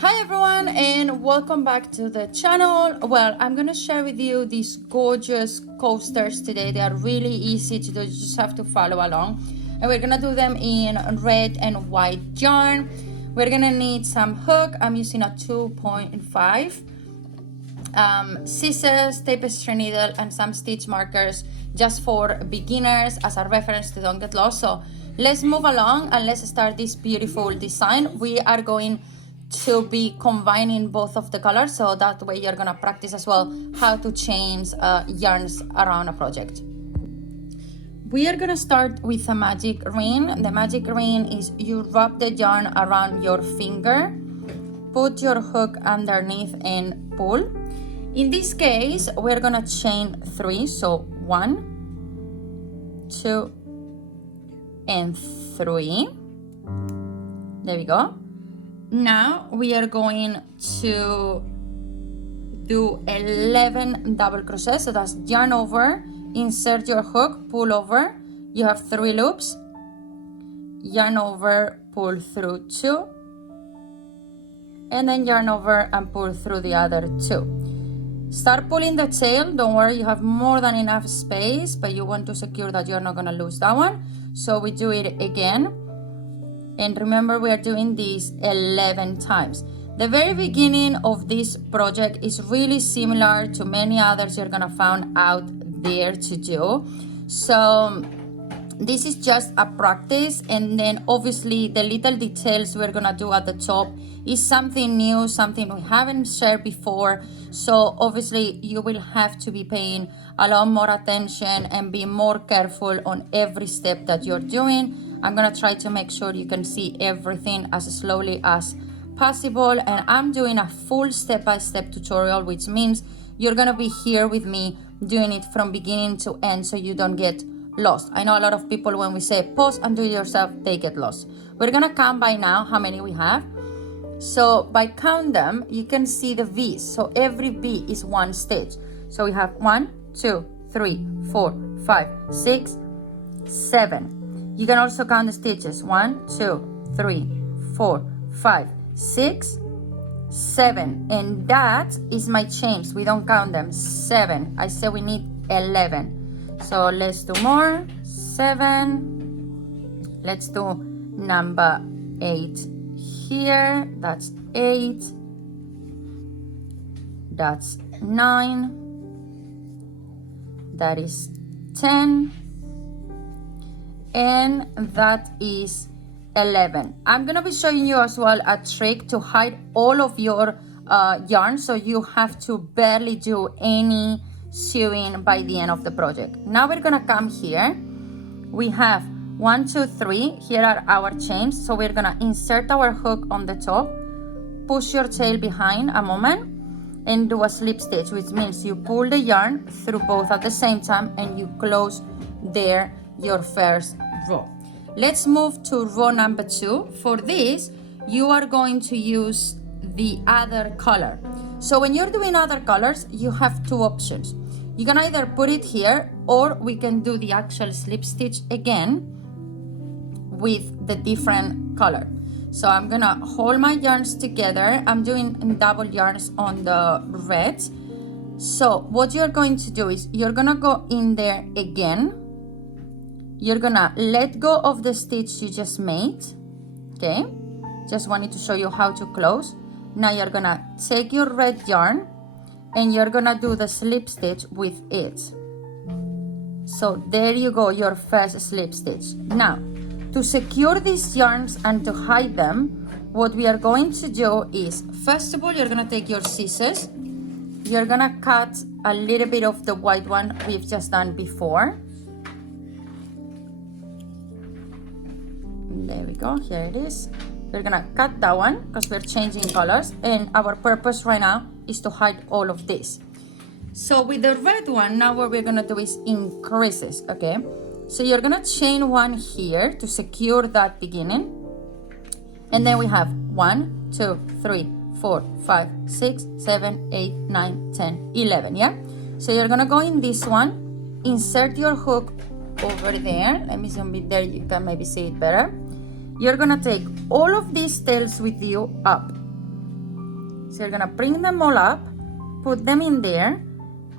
Hi everyone and welcome back to the channel. Well, I'm gonna share with you these gorgeous coasters today. They are really easy to do, you just have to follow along. And we're gonna do them in red and white yarn. We're gonna need some hook. I'm using a 2.5, scissors, tapestry needle, and some stitch markers just for beginners as a reference to don't get lost. So let's move along and let's start this beautiful design. We are going to be combining both of the colors, so that way you're gonna practice as well how to change yarns around a project. We are gonna start with a magic ring. The magic ring is you wrap the yarn around your finger, put your hook underneath and pull. In this case, we're gonna chain 3, so 1, 2, and 3. There we go. Now we are going to do 11 double crochets. So that's yarn over, insert your hook, pull over. You have 3 loops. Yarn over, pull through 2. And then yarn over and pull through the other 2. Start pulling the tail. Don't worry, you have more than enough space, but you want to secure that you're not going to lose that one. So we do it again. And remember, we are doing this 11 times. The very beginning of this project is really similar to many others you're gonna find out there to do. So this is just a practice, and then obviously the little details we're gonna do at the top is something new, something we haven't shared before. So obviously you will have to be paying a lot more attention and be more careful on every step that you're doing. I'm gonna try to make sure you can see everything as slowly as possible, and I'm doing a full step-by-step tutorial, which means you're gonna be here with me doing it from beginning to end so you don't get lost. I know a lot of people, when we say pause and do it yourself, they get lost. We're gonna count by now how many we have. So by count them, you can see the V's. So every V is 1 stitch. So we have 1, 2, 3, 4, 5, 6, 7. You can also count the stitches. 1, 2, 3, 4, 5, 6, 7. And that is my chains. We don't count them. 7. I said we need 11. So let's do more. 7. Let's do number 8 here. That's 8. That's 9. That is 10. And that is 11. I'm gonna be showing you as well a trick to hide all of your yarn, so you have to barely do any sewing by the end of the project. Now we're gonna come here. We have 1, 2, 3. Here are our chains. So we're gonna insert our hook on the top, push your tail behind a moment, and do a slip stitch, which means you pull the yarn through both at the same time and you close there your first row. Let's move to row number 2. For this, you are going to use the other color. So when you're doing other colors, you have 2 options. You can either put it here, or we can do the actual slip stitch again with the different color. So I'm gonna hold my yarns together. I'm doing double yarns on the red. So what you're going to do is you're gonna go in there again. You're gonna let go of the stitch you just made, okay? Just wanted to show you how to close. Now you're gonna take your red yarn and you're gonna do the slip stitch with it. So there you go, your first slip stitch. Now, to secure these yarns and to hide them, what we are going to do is, first of all, you're gonna take your scissors. You're gonna cut a little bit of the white one we've just done before. There we go, here it is. We're gonna cut that one because we're changing colors, and our purpose right now is to hide all of this. So with the red one, now what we're gonna do is increases, okay? So you're gonna chain 1 here to secure that beginning. And then we have 1, 2, 3, 4, 5, 6, 7, 8, 9, 10, 11, yeah? So you're gonna go in this one, insert your hook over there. Let me zoom it there, you can maybe see it better. You're gonna take all of these tails with you up. So you're gonna bring them all up, put them in there,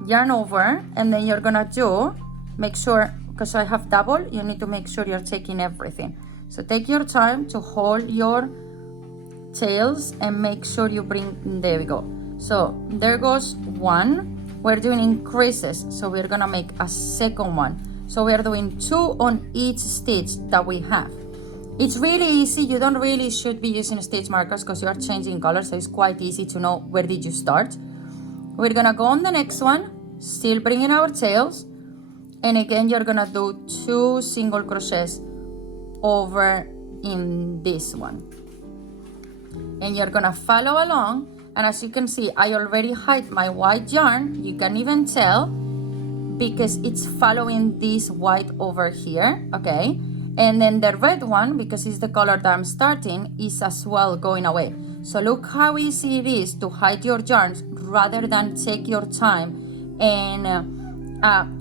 yarn over, and then you're gonna do, make sure, because I have double, you need to make sure you're taking everything. So take your time to hold your tails and make sure you bring, there we go. So there goes one. We're doing increases, so we're gonna make a second one. So we're doing 2 on each stitch that we have. It's really easy. You don't really should be using stitch markers because you are changing colors, so it's quite easy to know where did you start. We're gonna go on the next one, still bringing our tails, and again you're gonna do 2 single crochets over in this one, and you're gonna follow along. And as you can see, I already hide my white yarn. You can even tell because it's following this white over here, okay? And then the red one, because it's the color that I'm starting, is as well going away. So look how easy it is to hide your yarns rather than take your time and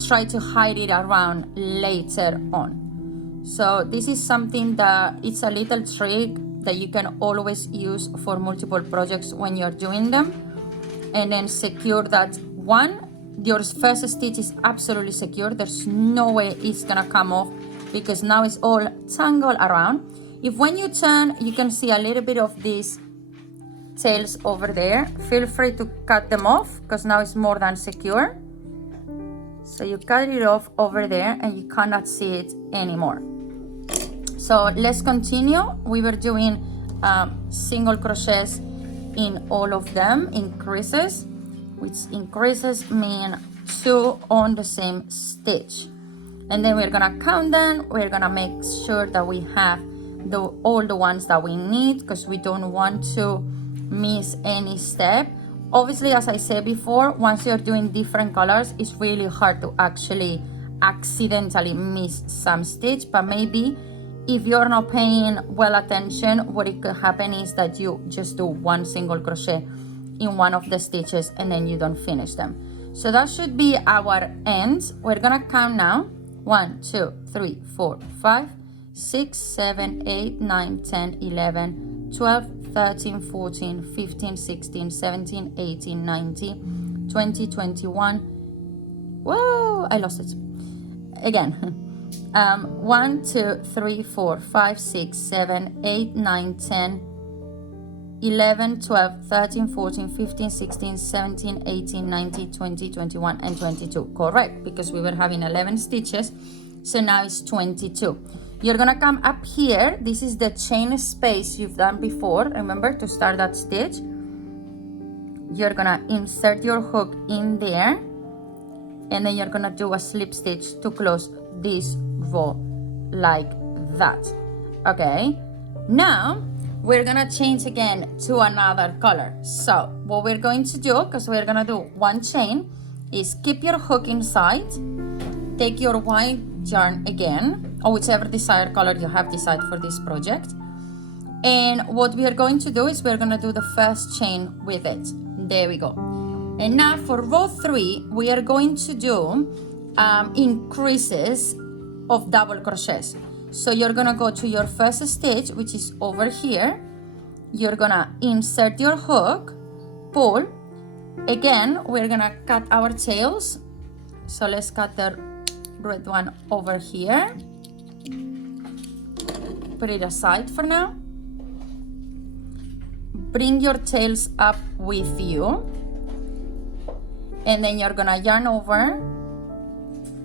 try to hide it around later on. So this is something that it's a little trick that you can always use for multiple projects when you're doing them. And then secure that one, your first stitch is absolutely secure. There's no way it's gonna come off because now it's all tangled around. If when you turn, you can see a little bit of these tails over there, feel free to cut them off because now it's more than secure. So you cut it off over there and you cannot see it anymore. So let's continue. We were doing single crochets in all of them, increases, which increases mean 2 on the same stitch. And then we're gonna count them. We're gonna make sure that we have all the ones that we need because we don't want to miss any step. Obviously, as I said before, once you're doing different colors, it's really hard to actually accidentally miss some stitch, but maybe if you're not paying well attention, what it could happen is that you just do 1 single crochet in one of the stitches and then you don't finish them. So that should be our ends. We're gonna count now. 1, 2, 3, 4, 5, 6, 7, 8, 9, 10, 11, 12, 13, 14, 15, 16, 17, 18, 19, 20, 21. Whoa, I lost it. Again. 1, 2, 3, 4, 5, 6, 7, 8, 9, 10, 11, 12, 13, 14, 15, 16, 17, 18, 19, 20, 21, and 22. Correct, because we were having 11 stitches, so now it's 22. You're gonna come up here. This is the chain space you've done before. Remember to start that stitch. You're gonna insert your hook in there, and then you're gonna do a slip stitch to close this row like that. Okay, now we're gonna change again to another color. So what we're going to do, because we're gonna do 1 chain, is keep your hook inside, take your white yarn again, or whichever desired color you have decided for this project, and what we are going to do is we're gonna do the first chain with it. There we go. And now for row 3, we are going to do increases of double crochets. So you're gonna go to your first stitch, which is over here. You're gonna insert your hook, pull. Again, we're gonna cut our tails. So let's cut the red one over here. Put it aside for now. Bring your tails up with you. And then you're gonna yarn over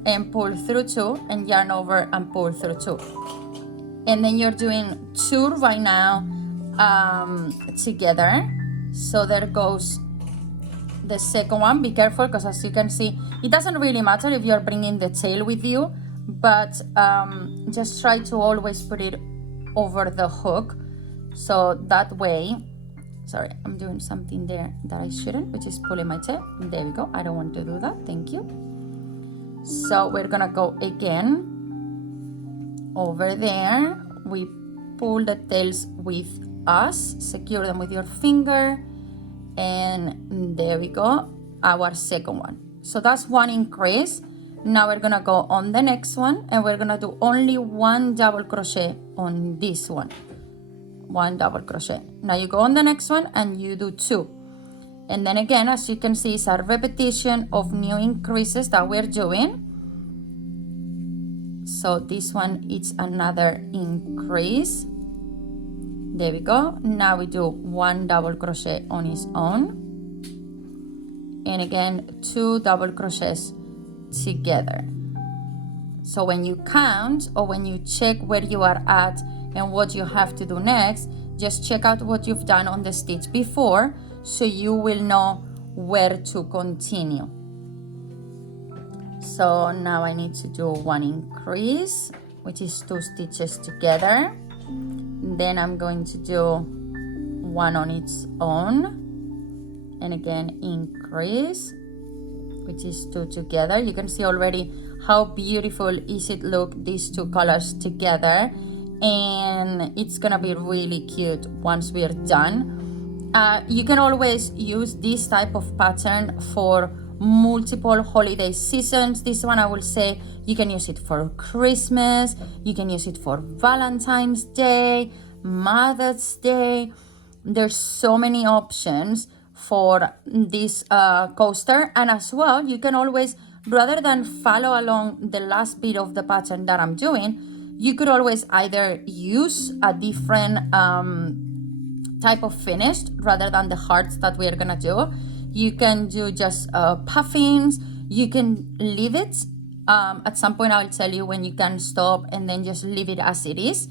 and pull through 2, and yarn over and pull through 2. And then you're doing 2 right now together. So there goes the second one. Be careful because as you can see, it doesn't really matter if you're bringing the tail with you, but just try to always put it over the hook. So that way, sorry, I'm doing something there that I shouldn't, which is pulling my tail. There we go. I don't want to do that. Thank you. So we're gonna go again over there. We pull the tails with us, secure them with your finger, and there we go, our second one. So that's 1 increase. Now we're gonna go on the next one, and we're gonna do only 1 double crochet on this one. 1 double crochet. Now you go on the next one and you do 2. And then again, as you can see, it's a repetition of new increases that we're doing. So this one, it's another increase. There we go. Now we do 1 double crochet on its own. And again, 2 double crochets together. So when you count or when you check where you are at and what you have to do next, just check out what you've done on the stitch before so you will know where to continue. So now I need to do 1 increase, which is 2 stitches together. Then I'm going to do 1 on its own. And again, increase, which is 2 together. You can see already how beautiful is it look, these 2 colors together. And it's gonna be really cute once we're done. You can always use this type of pattern for multiple holiday seasons. This one, I will say, you can use it for Christmas, you can use it for Valentine's Day, Mother's Day. There's so many options for this coaster. And as well, you can always, rather than follow along the last bit of the pattern that I'm doing, you could always either use a different type of finish rather than the hearts that we're gonna do. You can do just puffins. You can leave it. At some point I'll tell you when you can stop and then just leave it as it is.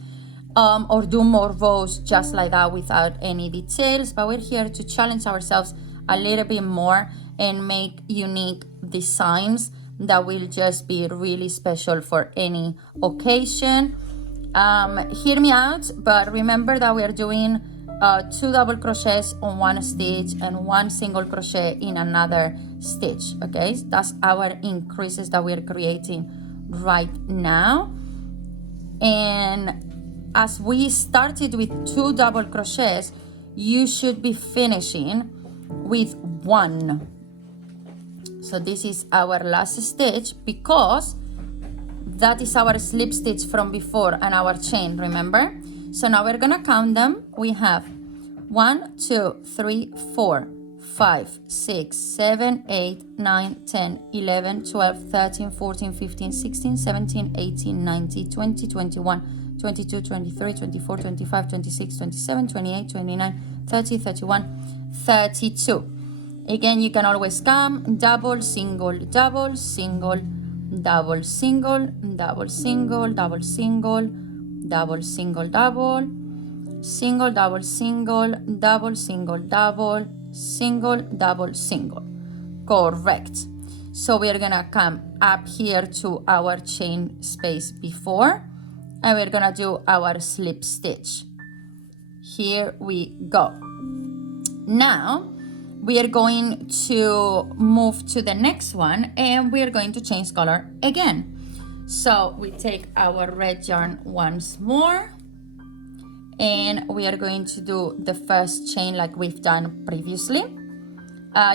Or do more rows just like that without any details. But we're here to challenge ourselves a little bit more and make unique designs that will just be really special for any occasion. Hear me out, but remember that we are doing 2 double crochets on 1 stitch and 1 single crochet in another stitch. Okay, that's our increases that we're creating right now. And as we started with 2 double crochets, you should be finishing with 1. So this is our last stitch because that is our slip stitch from before and our chain, remember? So now we're gonna count them. We have 1, 2, 3, 4, 5, 6, 7, 8, 9, 10, 11, 12, 13, 14, 15, 16, 17, 18, 19, 20, 21, 22, 23, 24, 25, 26, 27, 28, 29, 30, 31, 32. Again, you can always come double, single, double, single, double, single, double, single, double, single, double, single, double, single, double, single, double, single, double, single, double, single. Correct. So we're gonna come up here to our chain space before, and we're gonna do our slip stitch. Here we go. Now we are going to move to the next one and we are going to change color again. So we take our red yarn once more and we are going to do the first chain like we've done previously.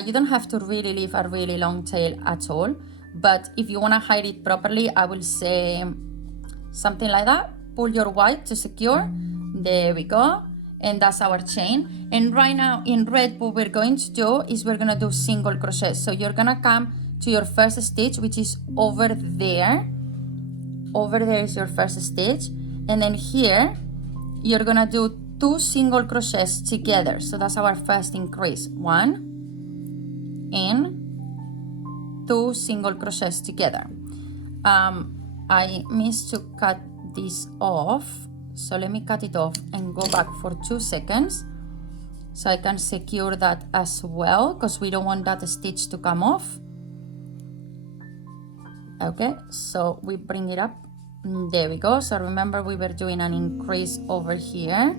You don't have to really leave a really long tail at all, but if you want to hide it properly, I will say something like that. Pull your white to secure. There we go. And that's our chain. And right now in red, what we're going to do is we're gonna do single crochet. So you're gonna come to your first stitch, which is over there. Over there is your first stitch. And then here, you're gonna do 2 single crochets together. So that's our first increase. 1 and 2 single crochets together. I missed to cut this off. So let me cut it off and go back for 2 seconds so I can secure that as well because we don't want that stitch to come off. Okay, so we bring it up. There we go. So remember we were doing an increase over here.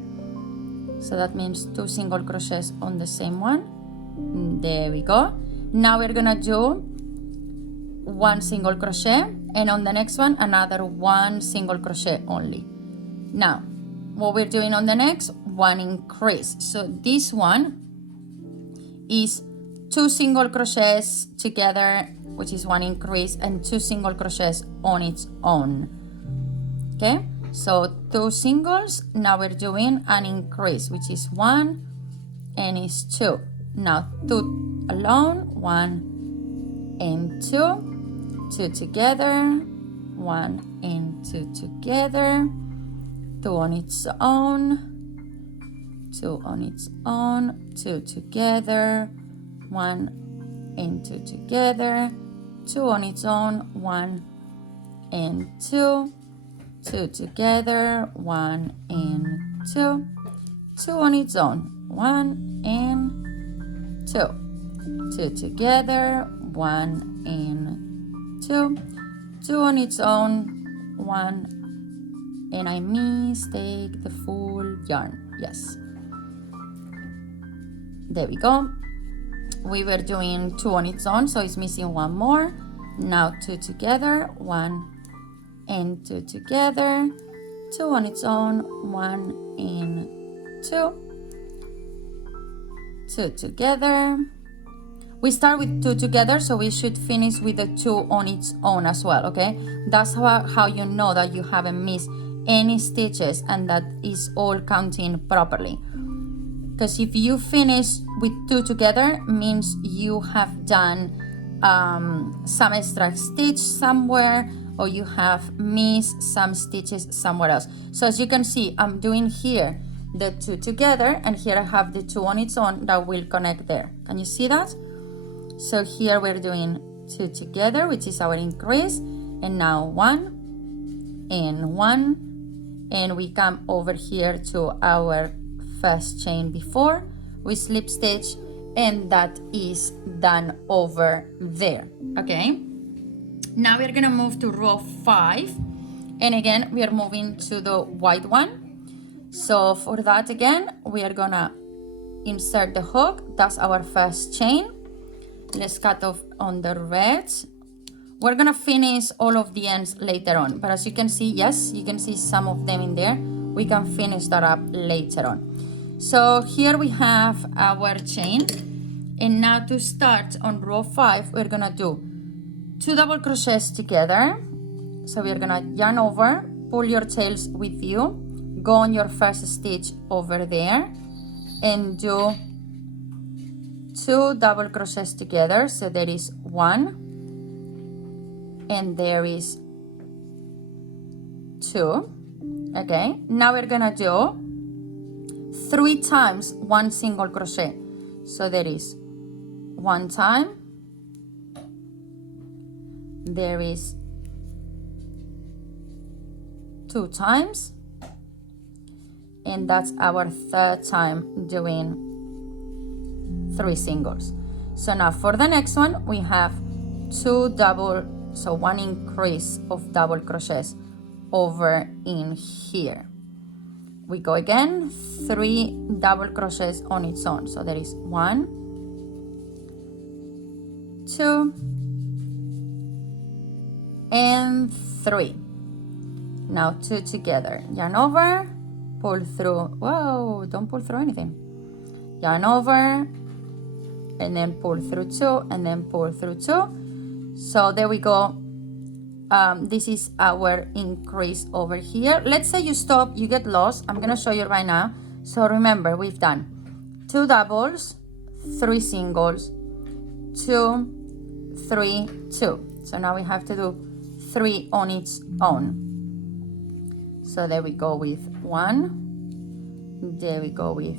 So that means 2 single crochets on the same one. There we go. Now we're gonna do 1 single crochet and on the next one another 1 single crochet only. Now, what we're doing on the next, 1 increase. So this one is 2 single crochets together, which is 1 increase, and 2 single crochets on its own. Okay, so 2 singles. Now we're doing an increase, which is 1 and is 2. Now 2 alone, 1 and 2, 2 together, 1 and 2 together, 2 on its own, 2 on its own, 2 together, 1 and 2 together, 2 on its own, 1 and 2, 2 together, 1 and 2, 2 on its own, 1 and 2, 2 together, 1 and 2, 2 on its own, 1, and I mistake the full yarn. Yes, there we go. We were doing 2 on its own, so it's missing 1 more. Now 2 together, 1 and 2 together, 2 on its own, 1 and 2, 2 together. We start with 2 together, so we should finish with the 2 on its own as well, okay? That's how you know that you haven't missed any stitches and that is all counting properly. Because if you finish with 2 together, means you have done some extra stitch somewhere, or you have missed some stitches somewhere else. So as you can see, I'm doing here the 2 together, and here I have the 2 on its own that will connect there. Can you see that? So here we're doing 2 together, which is our increase, and now 1 and 1, and we come over here to our first chain before we slip stitch, and that is done over there. Okay, now we're gonna move to row 5, and again we are moving to the white one. So for that, again, we are gonna insert the hook. That's our first chain. Let's cut off on the red. We're gonna finish all of the ends later on, but as you can see, yes, you can see some of them in there. We can finish that up later on. So here we have our chain, and now to start on row 5, we're gonna do 2 double crochets together. So we're gonna yarn over, pull your tails with you, go on your first stitch over there, and do 2 double crochets together. So there is 1, and there is 2. Okay, now we're gonna do 3 times 1 single crochet. So there is 1 time, there is 2 times, and that's our 3rd time doing 3 singles. So now for the next one, we have 2 double, so 1 increase of double crochets over in here. We go again, 3 double crochets on its own. So there is 1, 2, and 3. Now 2 together, yarn over, pull through. Whoa, don't pull through anything. Yarn over, and then pull through 2, and then pull through 2. So there we go. This is our increase over here. Let's say you stop, you get lost. I'm gonna show you right now. So remember, we've done 2 doubles, 3 singles, 2, 3, 2. So now we have to do 3 on its own. So there we go with 1. There we go with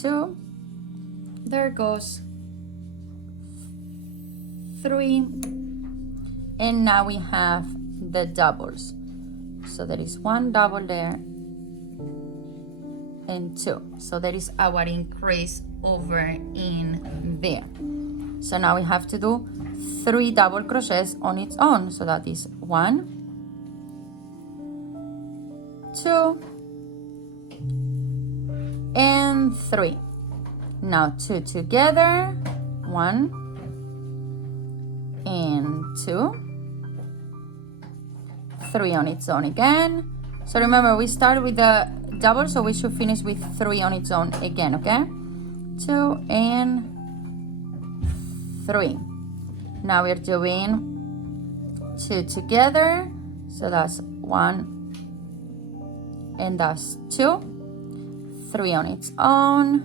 2. There goes 3. And now we have the doubles. So there is 1 double there and 2. So there is our increase over in there. So now we have to do 3 double crochets on its own. So that is 1, 2, and 3. Now 2 together, 1 and 2. 3 on its own again. So remember, we start with the double, so we should finish with 3 on its own again, okay? 2 and 3. Now we're doing 2 together, so that's 1 and that's 2. 3 on its own,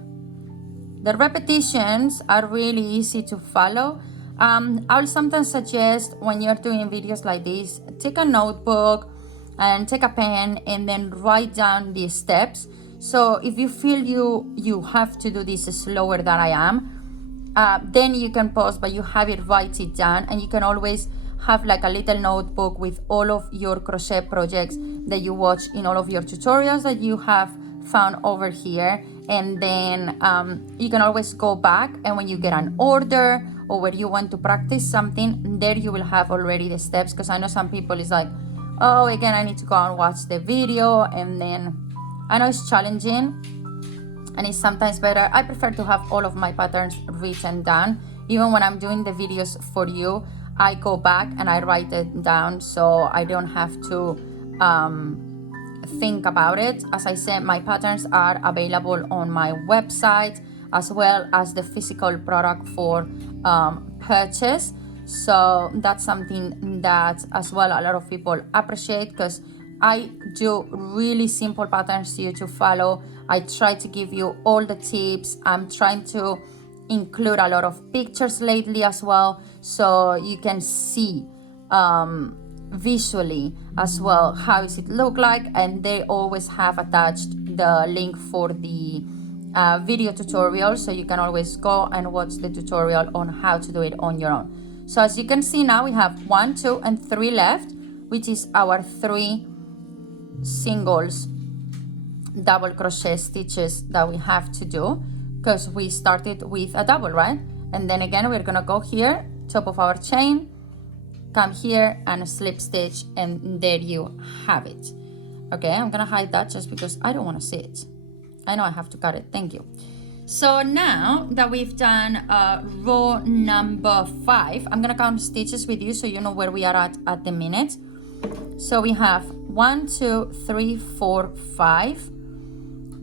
The repetitions are really easy to follow. I'll sometimes suggest when you're doing videos like this, take a notebook and take a pen and then write down the steps. So if you feel you have to do this slower than I am, then you can pause, but you have it, write it down, and you can always have like a little notebook with all of your crochet projects that you watch in all of your tutorials that you have found over here. And then you can always go back, and when you get an order or where you want to practice something, there you will have already the steps. Because I know some people is like, oh, again, I need to go and watch the video, and then I know it's challenging and it's sometimes better. I prefer to have all of my patterns written down. Even when I'm doing the videos for you, I go back and I write it down so I don't have to think about it. As I said, my patterns are available on my website as well as the physical product for purchase. So that's something that as well a lot of people appreciate, because I do really simple patterns to you to follow. I try to give you all the tips. I'm trying to include a lot of pictures lately as well, so you can see visually as well how does it look like. And they always have attached the link for the video tutorial, so you can always go and watch the tutorial on how to do it on your own. So as you can see now, we have 1, 2, and 3 left, which is our 3 singles double crochet stitches that we have to do, because we started with a double, right? And then again, we're gonna go here, top of our chain, come here and slip stitch, and there you have it. Okay, I'm gonna hide that just because I don't want to see it. I know I have to cut it. Thank you. So now that we've done row number 5, I'm gonna count stitches with you so you know where we are at the minute. So we have 1, 2, 3, 4, 5,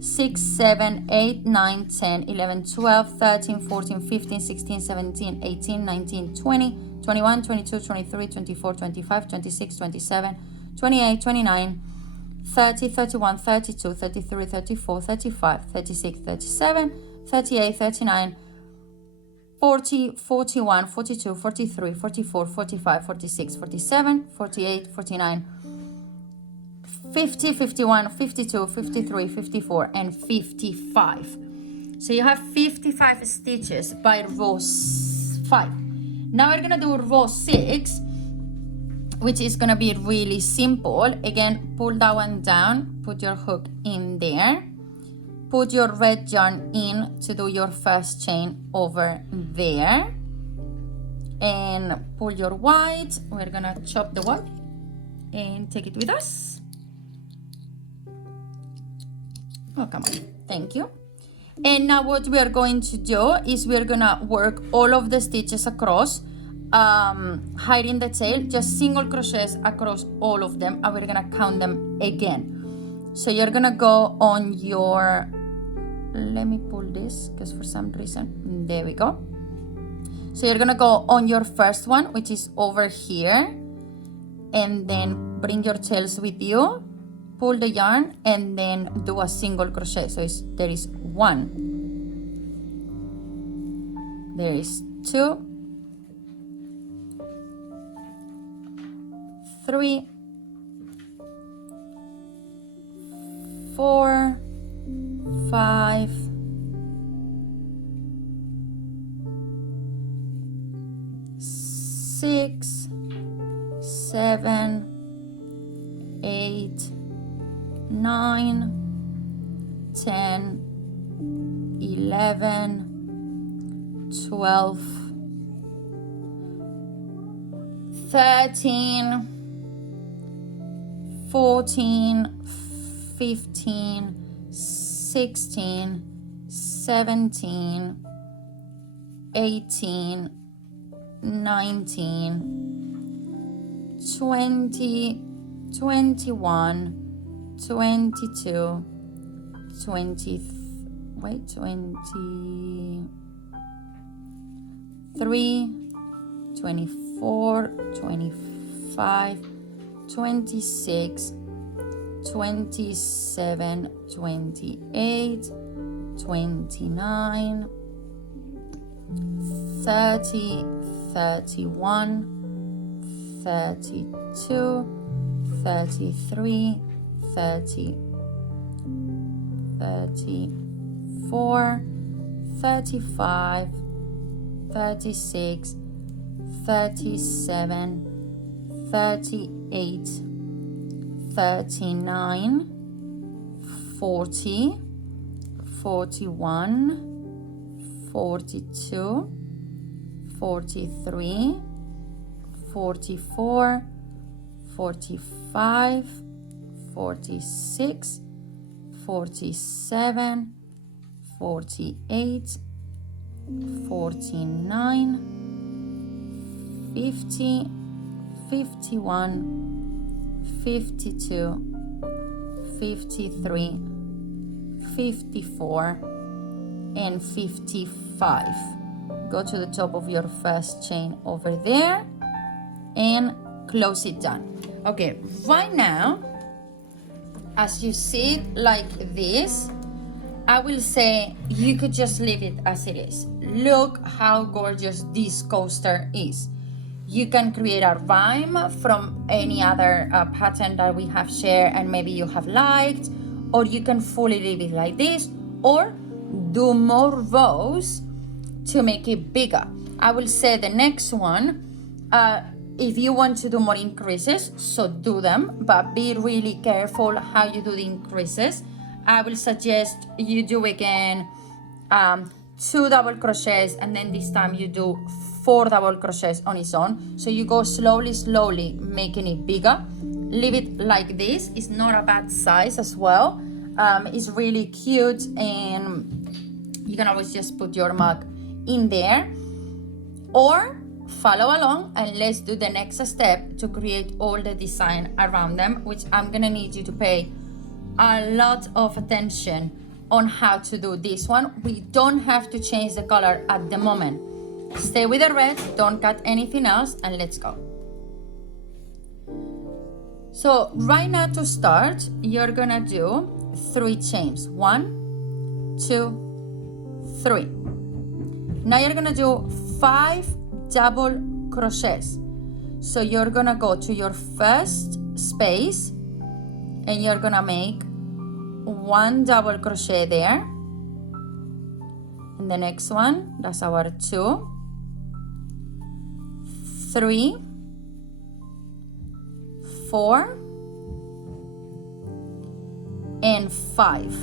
6, 7, 8, 9, 10, 11, 12, 13, 14, 15, 16, 17, 18, 19, 20, 21, 22, 23, 24, 25, 26, 27, 28, 29, 30, 31, 32, 33, 34, 35, 36, 37, 38, 39, 40, 41, 42, 43, 44, 45, 46, 47, 48, 49, 50, 51, 52, 53, 54, and 55. So you have 55 stitches by row 5. Now we're gonna do row 6, which is gonna be really simple. Again, pull that one down, put your hook in there, put your red yarn in to do your first chain over there, and pull your white. We're gonna chop the white and take it with us. Oh, come on. Thank you. And now what we are going to do is we're gonna work all of the stitches across, hiding the tail, just single crochets across all of them, and we're gonna count them again. So you're gonna go on your, let me pull this because for some reason, there we go. So you're gonna go on your first one, which is over here, and then bring your tails with you, pull the yarn, and then do a single crochet. So there is 1, there is 2, 3, 4, 5, 6, 7, 8, 9, 10, 11, 12, 13, 14, 15, 16, 17, 18, 19, 20, 21, 22, 23, 24, 25, 26, 27, 28, 29, 30, 31, 32, 33, 30, 34, 35, 36, 37, 38, 39, 40, 41, 42, 43, 44, 45, 46, 47, 48, 49, 50, 51, 52, 53, 54, and 55. Go to the top of your first chain over there and close it down. Okay, right now, as you see it like this, I will say you could just leave it as it is. Look how gorgeous this coaster is. You can create a rhyme from any other pattern that we have shared and maybe you have liked, or you can fully leave it like this, or do more rows to make it bigger. I will say the next one, if you want to do more increases, so do them, but be really careful how you do the increases. I will suggest you do again 2 double crochets, and then this time you do 4 double crochets on its own. So you go slowly, making it bigger. Leave it like this. It's not a bad size as well. It's really cute, and you can always just put your mug in there, or follow along and let's do the next step to create all the design around them, which I'm gonna need you to pay a lot of attention on how to do this one. We don't have to change the color at the moment. Stay with the red, don't cut anything else, and let's go. So right now to start, you're gonna do 3 chains. 1, 2, 3. Now you're gonna do 5 double crochets. So you're gonna go to your first space and you're gonna make 1 double crochet there. And the next one, that's our 2, 3, 4, and 5.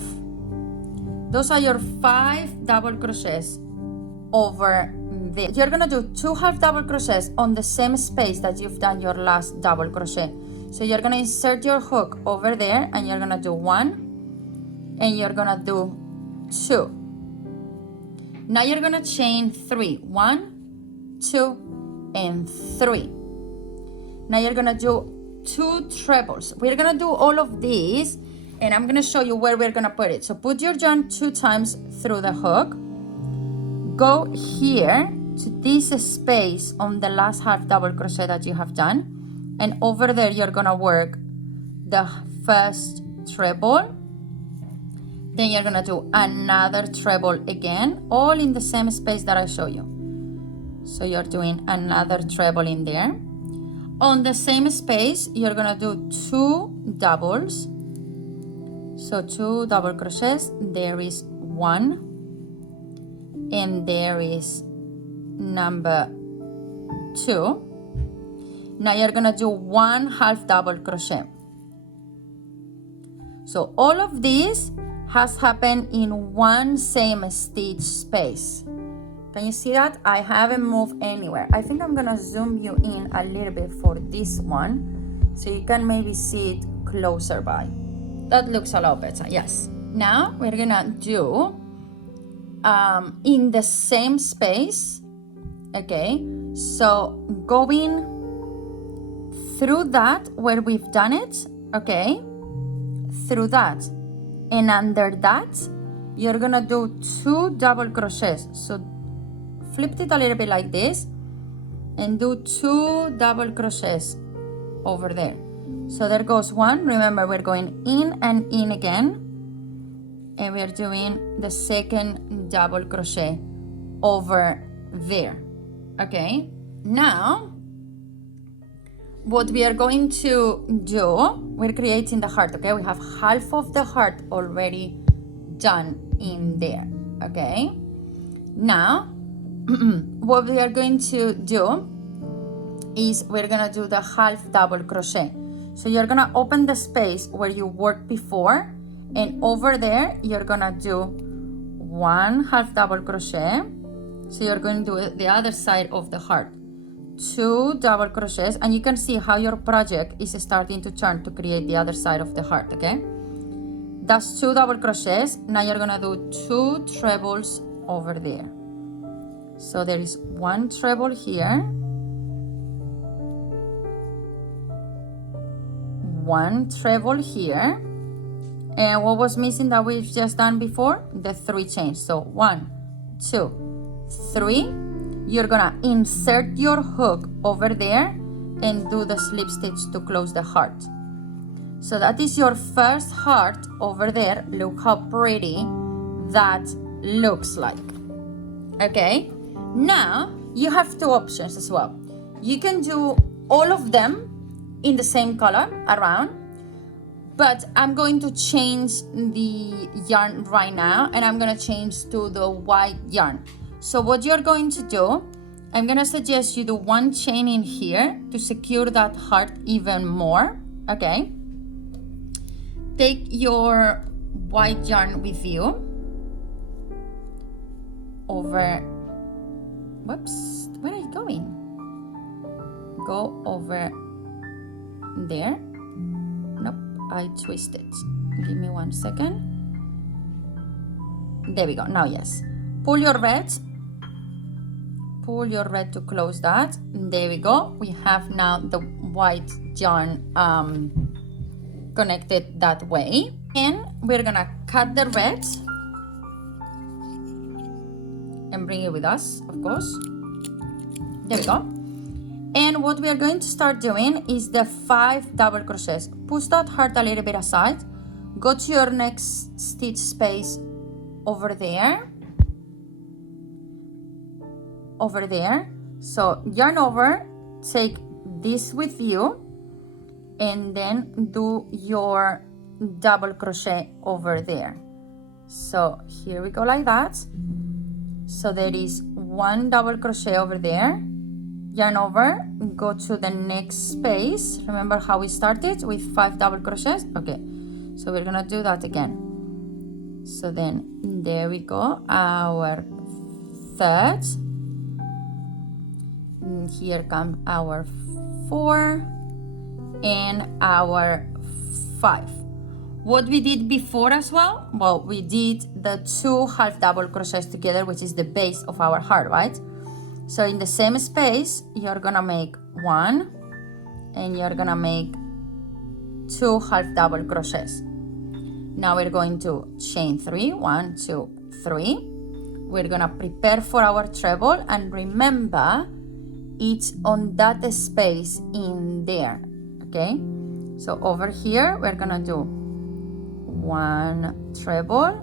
Those are your 5 double crochets over there. You're gonna do 2 half double crochets on the same space that you've done your last double crochet. So you're gonna insert your hook over there and you're gonna do 1 and you're gonna do 2. Now you're gonna chain 3. 1, 2, and 3. Now you're gonna do 2 trebles. We're gonna do all of these and I'm gonna show you where we're gonna put it. So put your yarn 2 times through the hook. Go here to this space on the last half double crochet that you have done, and over there you're gonna work the first treble. Then you're gonna do another treble again, all in the same space that I show you. So you're doing another treble in there. On the same space, you're gonna do 2 doubles. So 2 double crochets, there is 1, and there is number 2. Now you're gonna do 1 half double crochet. So all of this has happened in one same stitch space. Can you see that? I haven't moved anywhere. I think I'm gonna zoom you in a little bit for this one so you can maybe see it closer by. That looks a lot better, yes. Now we're gonna do in the same space, okay? So going through that where we've done it, okay? Through that and under that, you're gonna do 2 double crochets. So flip it a little bit like this and do 2 double crochets over there. So there goes 1. Remember, we're going in and in again, and we're doing the second double crochet over there. Okay, now what we are going to do, we're creating the heart. Okay, we have half of the heart already done in there. Okay, now what we are going to do is we're gonna do the half double crochet. So you're gonna open the space where you worked before, and over there you're gonna do 1 half double crochet. So you're going to do the other side of the heart, 2 double crochets, and you can see how your project is starting to turn to create the other side of the heart. Okay, that's 2 double crochets. Now you're gonna do 2 trebles over there. So there is 1 treble here, 1 treble here, and what was missing that we've just done before? The 3 chains. So 1, 2, 3. You're gonna insert your hook over there and do the slip stitch to close the heart. So that is your first heart over there. Look how pretty that looks like. Okay, now you have 2 options as well. You can do all of them in the same color around, but I'm going to change the yarn right now, and I'm gonna change to the white yarn. So what you're going to do, I'm gonna suggest you do 1 chain in here to secure that heart even more. Okay, take your white yarn with you over, whoops, where are you going? Go over there. Nope, I twisted. Give me 1 second. There we go. Now yes, pull your red to close that. There we go. We have now the white yarn connected that way, and we're gonna cut the red and bring it with us, of course. There we go. And what we are going to start doing is the 5 double crochets. Push that heart a little bit aside. Go to your next stitch space over there. Over there. So yarn over, take this with you, and then do your double crochet over there. So here we go, like that. So there is 1 double crochet over there. Yarn over, go to the next space. Remember how we started with 5 double crochets? Okay, so we're gonna do that again. So then there we go, our 3rd. And here come our 4 and our 5. What we did before as well, well, we did the 2 half double crochets together, which is the base of our heart, right? So in the same space, you're gonna make 1, and you're gonna make 2 half double crochets. Now we're going to chain 3, 1, 2, 3. We're gonna prepare for our treble, and remember, it's on that space in there. Okay, so over here we're gonna do 1 treble,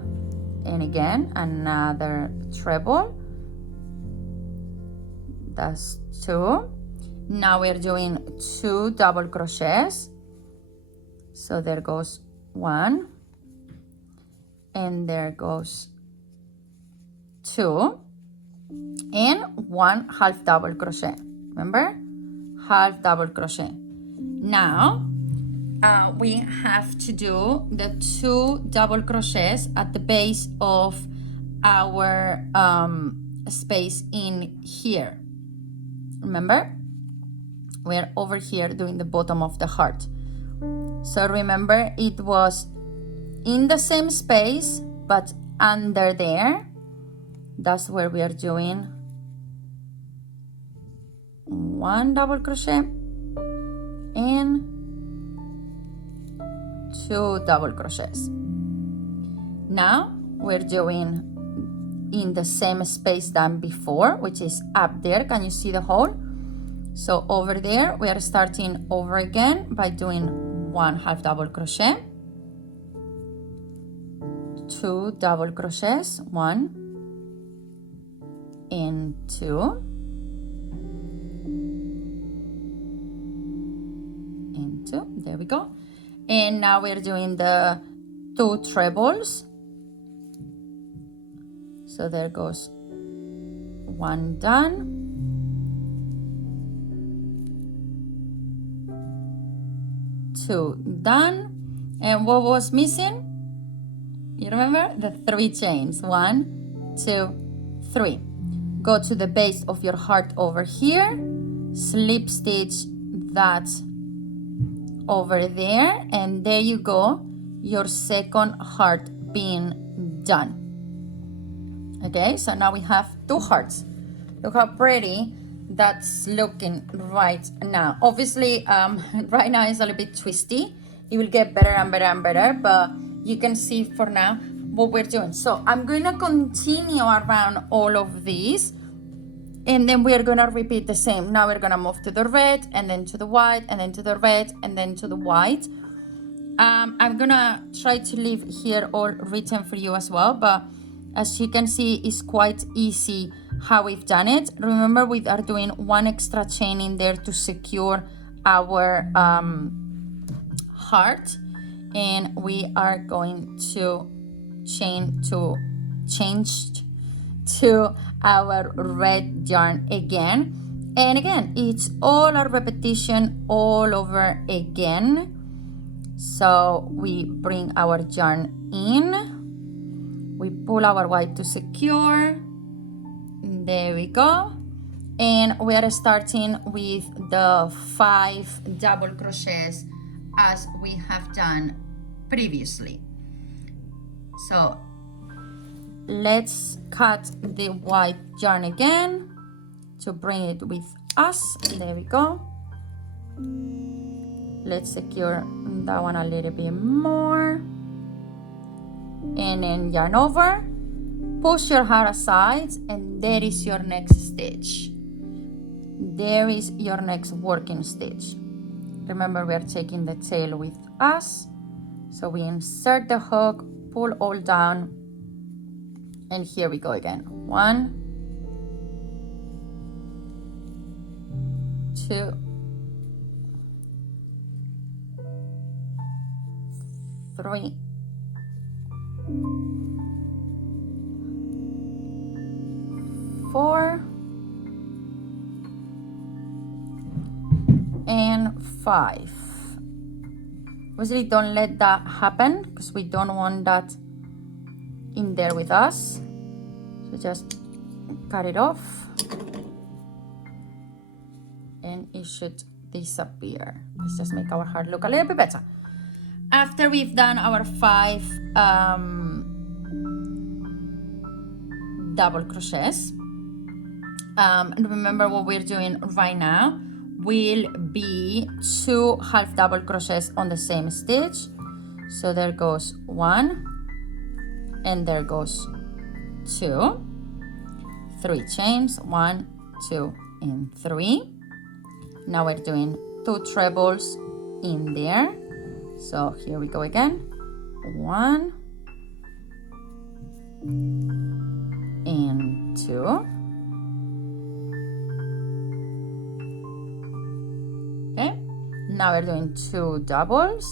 and again another treble. That's 2. Now we're doing 2 double crochets. So there goes 1, and there goes 2, and 1 half double crochet. Remember, half double crochet. Now we have to do the 2 double crochets at the base of our space in here. Remember, we're over here doing the bottom of the heart. So remember, it was in the same space, but under there. That's where we are doing 1 double crochet and 2 double crochets. Now we're doing in the same space than before, which is up there. Can you see the hole? So over there we are starting over again by doing 1 half double crochet, 2 double crochets, 1 into, there we go. And now we're doing the 2 trebles. So there goes 1 done. 2 done. And what was missing? You remember? The 3 chains. 1, 2, 3. Go to the base of your heart over here, slip stitch that over there, and there you go, your second heart being done. Okay, so now we have 2 hearts. Look how pretty that's looking right now. Obviously, right now it's a little bit twisty. It will get better and better and better, but you can see for now what we're doing. So I'm going to continue around all of these, and then we're going to repeat the same. Now we're going to move to the red, and then to the white, and then to the red, and then to the white. I'm going to try to leave here all written for you as well, but as you can see, it's quite easy how we've done it. Remember, we are doing 1 extra chain in there to secure our heart, and we are going to change to our red yarn again. And again, it's all a repetition all over again. So we bring our yarn in, we pull our white to secure, there we go, and we are starting with the 5 double crochets as we have done previously. So let's cut the white yarn again to bring it with us. There we go. Let's secure that one a little bit more, and then yarn over, push your heart aside, and there is your next stitch. There is your next working stitch. Remember, we are taking the tail with us, so we insert the hook, pull all down, and here we go again. 1, 2, 3, 4, and 5. Obviously, don't let that happen because we don't want that in there with us. So just cut it off, and it should disappear. Let's just make our heart look a little bit better. After we've done our 5 double crochets, and remember what we're doing right now will be 2 half double crochets on the same stitch. So there goes 1, and there goes 2, 3 chains, 1, 2, and 3. Now we're doing 2 trebles in there. So here we go again. 1 and 2. Okay, now we're doing 2 doubles.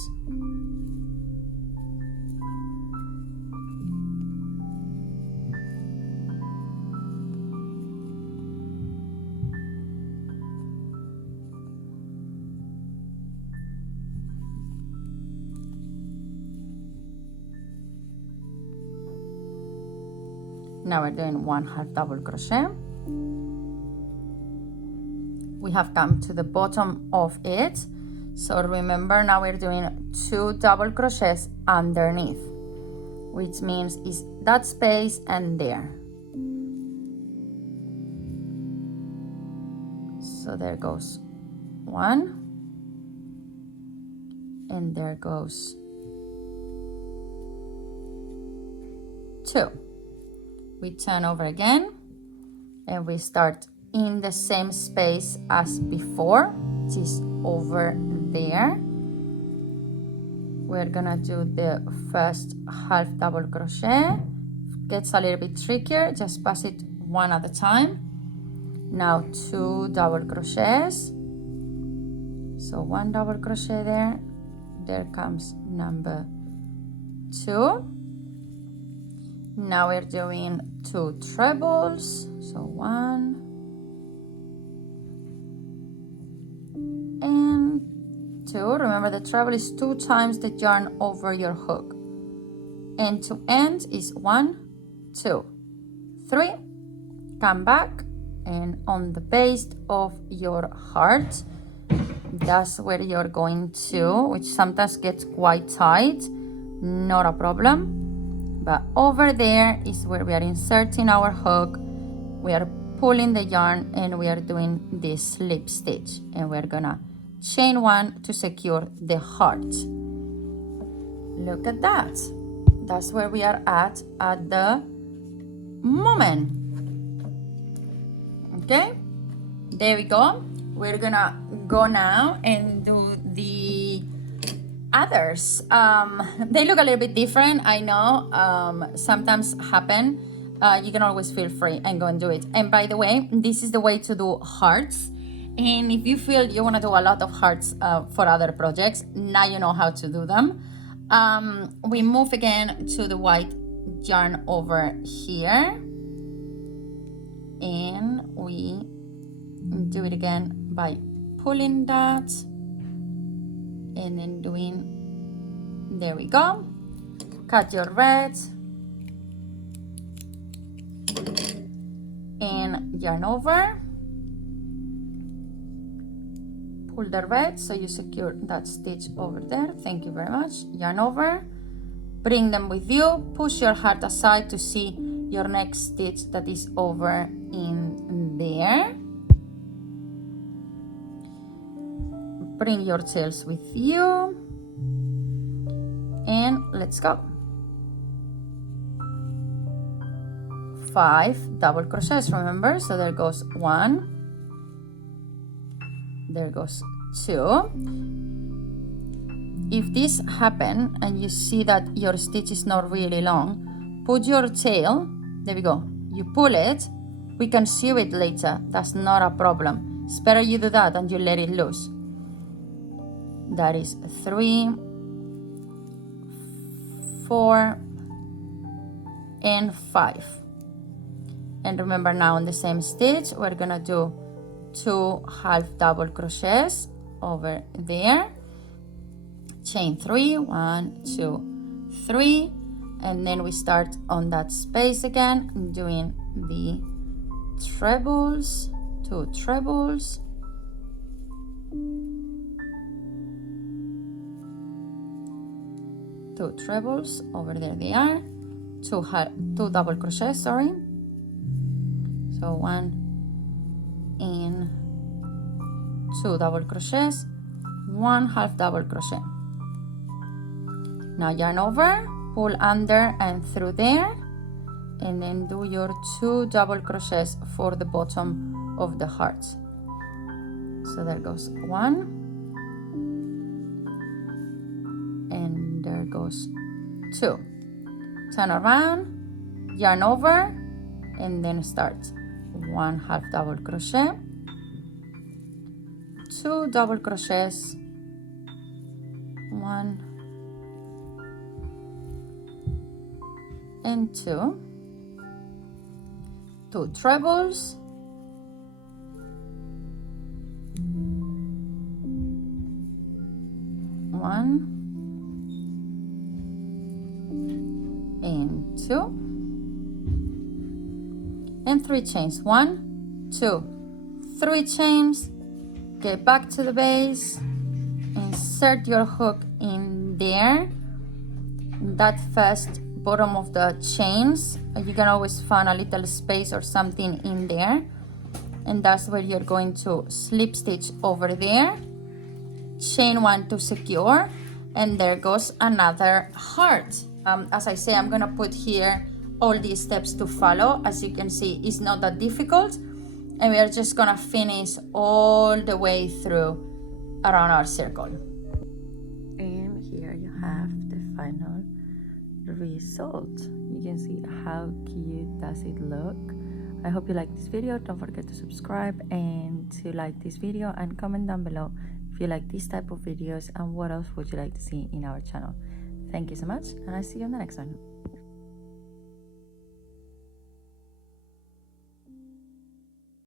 Now we're doing 1 half double crochet. We have come to the bottom of it. So remember, now we're doing 2 double crochets underneath, which means is that space and there. So there goes 1, and there goes 2. We turn over again, and we start in the same space as before, which is over there. We're gonna do the first half double crochet. Gets a little bit trickier, just pass it one at a time. Now 2 double crochets, so 1 double crochet there comes number 2. Now we're doing 2 trebles, so 1 and 2. Remember, the treble is 2 times the yarn over your hook. End to end is 1, 2, 3. Come back, and on the base of your heart, that's where you're going to, which sometimes gets quite tight, not a problem. But over there is where we are inserting our hook. We are pulling the yarn and we are doing this slip stitch, and we're gonna chain 1 to secure the heart. Look at that. That's where we are at the moment. Okay, there we go. We're gonna go now and do the others. They look a little bit different, I know, sometimes happen. You can always feel free and go and do it. And by the way, this is the way to do hearts. And if you feel you want to do a lot of hearts for other projects, now you know how to do them. We move again to the white yarn over here, and we do it again by pulling that and then doing, there we go. Cut your red and yarn over, pull the red so you secure that stitch over there. Thank you very much. Yarn over, bring them with you, push your heart aside to see your next stitch that is over in there. Bring your tails with you, and let's go. 5 double crochets, remember? So there goes 1, there goes 2. If this happens and you see that your stitch is not really long, put your tail, there we go, you pull it, we can sew it later, that's not a problem. It's better you do that and you let it loose. That is 3, 4, and 5. And remember, now on the same stitch, we're gonna do 2 half double crochets over there. Chain 3, 1, 2, 3, and then we start on that space again, doing the trebles, 2 trebles. Two trebles over there, they are 2 double crochets, sorry. So 1 and 2 double crochets, 1 half double crochet. Now yarn over, pull under and through there, and then do your 2 double crochets for the bottom of the heart. So there goes 1, and there goes 2. Turn around, yarn over, and then start 1 half double crochet, 2 double crochets, 1 and 2, 2 trebles, 1 and 2, and 3 chains. 1, 2, 3 chains. Get back to the base, insert your hook in there, that first bottom of the chains. You can always find a little space or something in there, and that's where you're going to slip stitch over there, chain 1 to secure, and there goes another heart. As I say, I'm gonna put here all these steps to follow. As you can see, it's not that difficult, and we are just gonna finish all the way through around our circle. And here you have the final result. You can see how cute does it look. I hope you like this video. Don't forget to subscribe and to like this video, and comment down below if you like this type of videos and what else would you like to see in our channel. Thank you so much, and I'll see you on the next one.